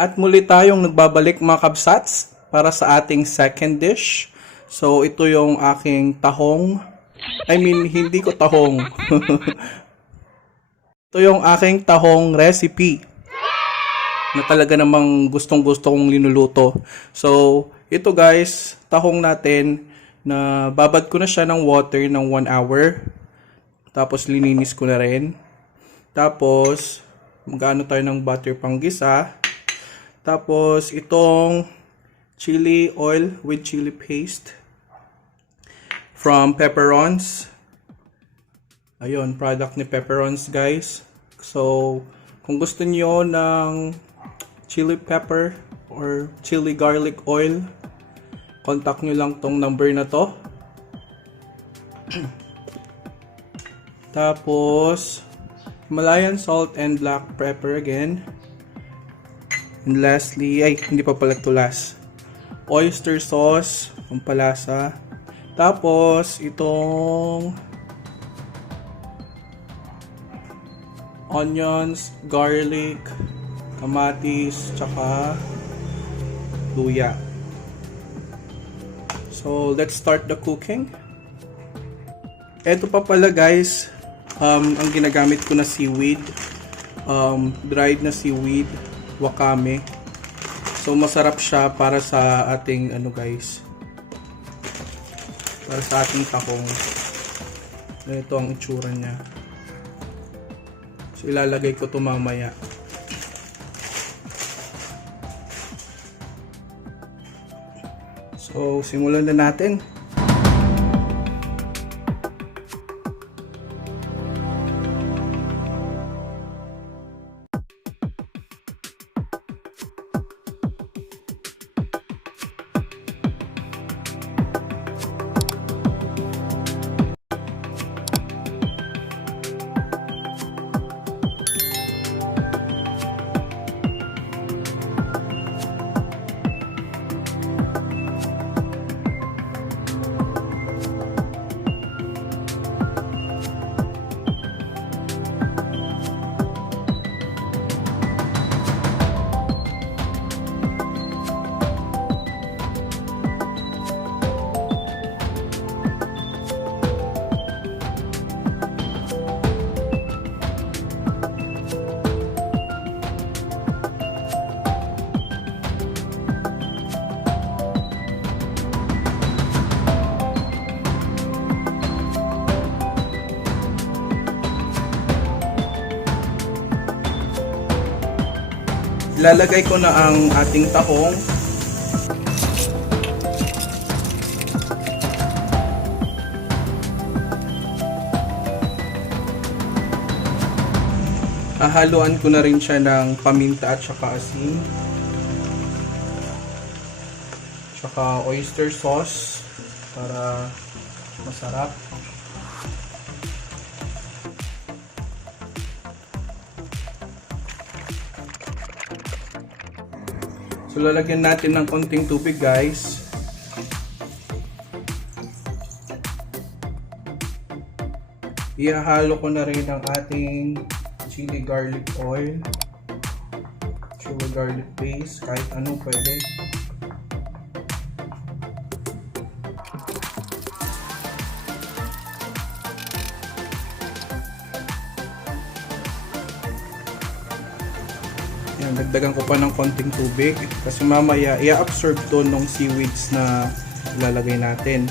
At muli tayong nagbabalik mga kabsats para sa ating second dish. So ito yung aking tahong. Hindi ko tahong. Ito yung aking tahong recipe na talaga namang gustong-gusto kong linuluto. So ito guys, tahong natin na babad ko na siya ng water ng 1 hour. Tapos lininis ko na rin. Tapos mag-ano tayo ng butter panggisa. Tapos, itong chili oil with chili paste from Pepperons. Ayun, product ni Pepperons, guys. So, kung gusto niyo ng chili pepper or chili garlic oil, contact nyo lang tong number na to. Tapos, Himalayan salt and black pepper again. And lastly, hindi pa pala ito last. Oyster sauce, pampalasa. Tapos, itong onions, garlic, kamatis, tsaka luya. So, let's start the cooking. Ito pa pala guys, ang ginagamit ko na seaweed. Dried na seaweed. Wakame. So masarap siya para sa ating guys. Para sa ating tahong. Ito ang itsura niya. So ilalagay ko 'to mamaya. So simulan na natin. Ilalagay ko na ang ating tahong. Hahaluan ko na rin siya ng paminta at saka asin. Tsaka oyster sauce para masarap. So lalagyan natin ng konting tubig guys. Ihahalo ko na rin ang ating chili garlic oil, chili garlic paste, kahit anong pwede. Yan, dagdagan ko pa ng konting tubig kasi mamaya i-absorb to ng seaweeds na ilalagay natin.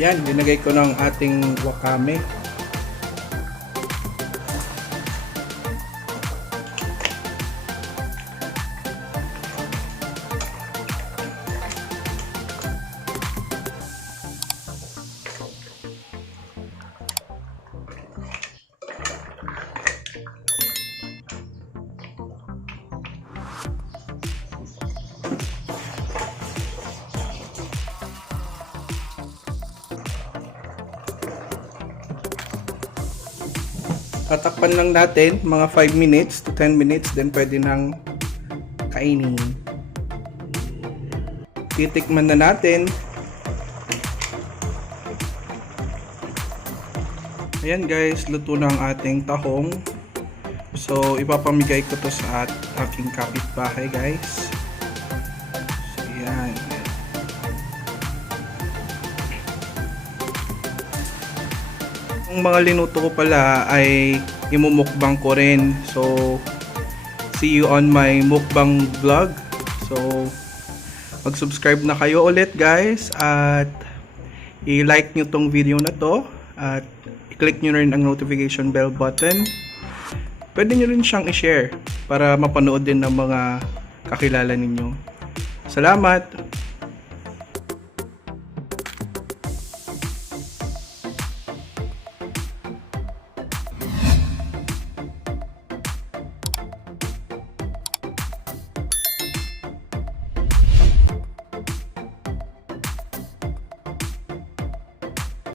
Yan, linagay ko ng ating wakame. Tatakpan lang natin mga 5 minutes to 10 minutes, then pwede nang kainin. Titikman na natin. Ayan guys, luto na ang ating tahong. So, ipapamigay ko to sa aking kapitbahay guys. So, ayan. Ang mga linuto ko pala ay imumukbang ko rin. So, see you on my mukbang vlog. So, mag-subscribe na kayo ulit guys. At i-like nyo tong video na to. At i-click nyo rin ang notification bell button. Pwede nyo rin siyang i-share para mapanood din ng mga kakilala ninyo. Salamat!